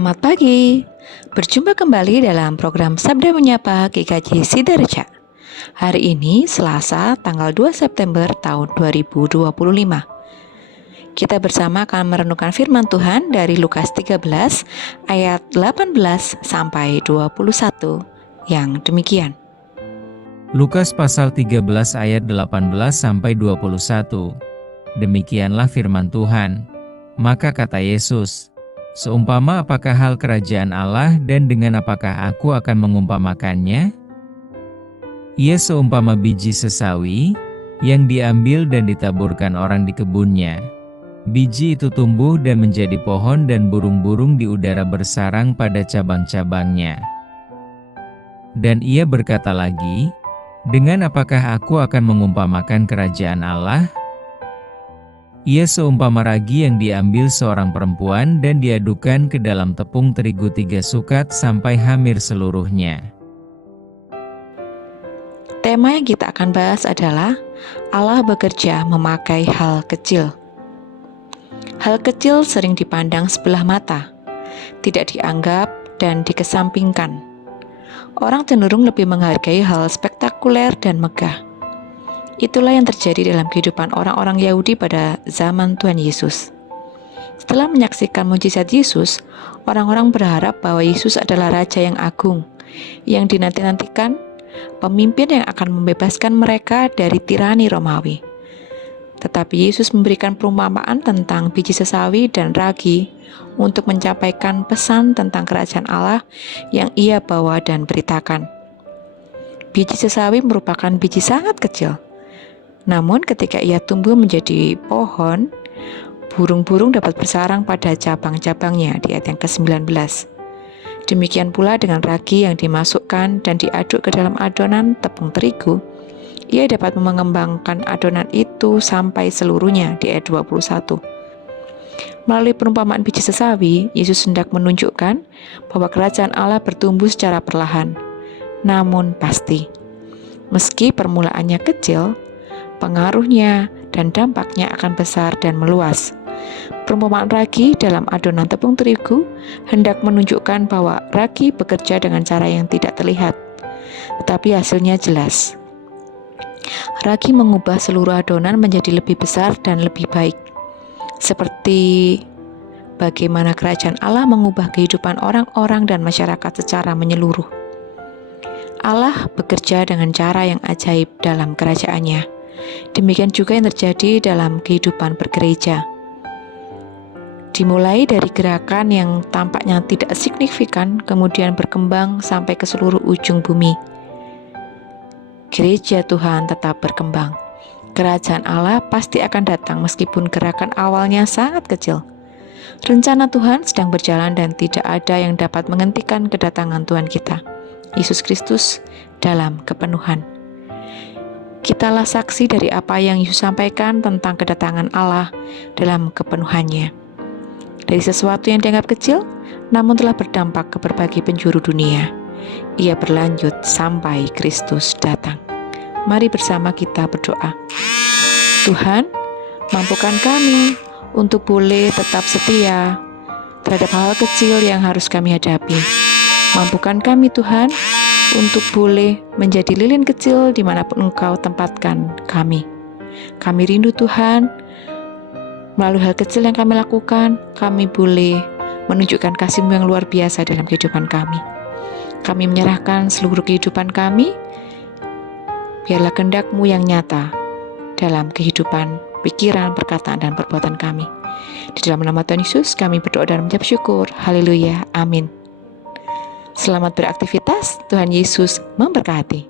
Selamat pagi, berjumpa kembali dalam program Sabda Menyapa GKJ Sidareja. Hari ini Selasa tanggal 2 September tahun 2025. Kita bersama akan merenungkan firman Tuhan dari Lukas 13 ayat 18 sampai 21 yang demikian. Lukas pasal 13 ayat 18 sampai 21. Demikianlah firman Tuhan. Maka kata Yesus, "Seumpama apakah hal kerajaan Allah dan dengan apakah aku akan mengumpamakannya? Ia seumpama biji sesawi yang diambil dan ditaburkan orang di kebunnya. Biji itu tumbuh dan menjadi pohon dan burung-burung di udara bersarang pada cabang-cabangnya. Dan ia berkata lagi, dengan apakah aku akan mengumpamakan kerajaan Allah? Ia seumpama ragi yang diambil seorang perempuan dan diadukan ke dalam tepung terigu 3 sukat sampai hamir seluruhnya." Tema yang kita akan bahas adalah Allah bekerja memakai hal kecil. Hal kecil sering dipandang sebelah mata, tidak dianggap dan dikesampingkan. Orang cenderung lebih menghargai hal spektakuler dan megah. Itulah yang terjadi dalam kehidupan orang-orang Yahudi pada zaman Tuhan Yesus. Setelah menyaksikan mujizat Yesus, orang-orang berharap bahwa Yesus adalah Raja yang agung, yang dinanti-nantikan, pemimpin yang akan membebaskan mereka dari tirani Romawi. Tetapi Yesus memberikan perumpamaan tentang biji sesawi dan ragi untuk menyampaikan pesan tentang kerajaan Allah yang ia bawa dan beritakan. Biji sesawi merupakan biji sangat kecil. Namun ketika ia tumbuh menjadi pohon, burung-burung dapat bersarang pada cabang-cabangnya di ayat yang ke-19. Demikian pula dengan ragi yang dimasukkan dan diaduk ke dalam adonan tepung terigu, ia dapat mengembangkan adonan itu sampai seluruhnya di ayat 21. Melalui perumpamaan biji sesawi, Yesus hendak menunjukkan bahwa kerajaan Allah bertumbuh secara perlahan, namun pasti. Meski permulaannya kecil, pengaruhnya dan dampaknya akan besar dan meluas. Perumpamaan ragi dalam adonan tepung terigu hendak menunjukkan bahwa ragi bekerja dengan cara yang tidak terlihat, tetapi hasilnya jelas. Ragi mengubah seluruh adonan menjadi lebih besar dan lebih baik. Seperti bagaimana kerajaan Allah mengubah kehidupan orang-orang dan masyarakat secara menyeluruh. Allah bekerja dengan cara yang ajaib dalam kerajaannya. Demikian juga yang terjadi dalam kehidupan bergereja. Dimulai dari gerakan yang tampaknya tidak signifikan, kemudian berkembang sampai ke seluruh ujung bumi. Gereja Tuhan tetap berkembang. Kerajaan Allah pasti akan datang meskipun gerakan awalnya sangat kecil. Rencana Tuhan sedang berjalan dan tidak ada yang dapat menghentikan kedatangan Tuhan kita, Yesus Kristus, dalam kepenuhan. Kitalah saksi dari apa yang Yesus sampaikan tentang kedatangan Allah dalam kepenuhannya. Dari sesuatu yang dianggap kecil, namun telah berdampak ke berbagai penjuru dunia. Ia berlanjut sampai Kristus datang. Mari bersama kita berdoa. Tuhan, mampukan kami untuk boleh tetap setia terhadap hal kecil yang harus kami hadapi. Mampukan kami Tuhan untuk boleh menjadi lilin kecil dimanapun Engkau tempatkan kami. Kami rindu Tuhan, melalui hal kecil yang kami lakukan, kami boleh menunjukkan kasih-Mu yang luar biasa dalam kehidupan kami. Kami menyerahkan seluruh kehidupan kami, biarlah kehendak-Mu yang nyata dalam kehidupan, pikiran, perkataan, dan perbuatan kami. Di dalam nama Tuhan Yesus, kami berdoa dan mengucap syukur. Haleluya, amin. Selamat beraktivitas, Tuhan Yesus memberkati.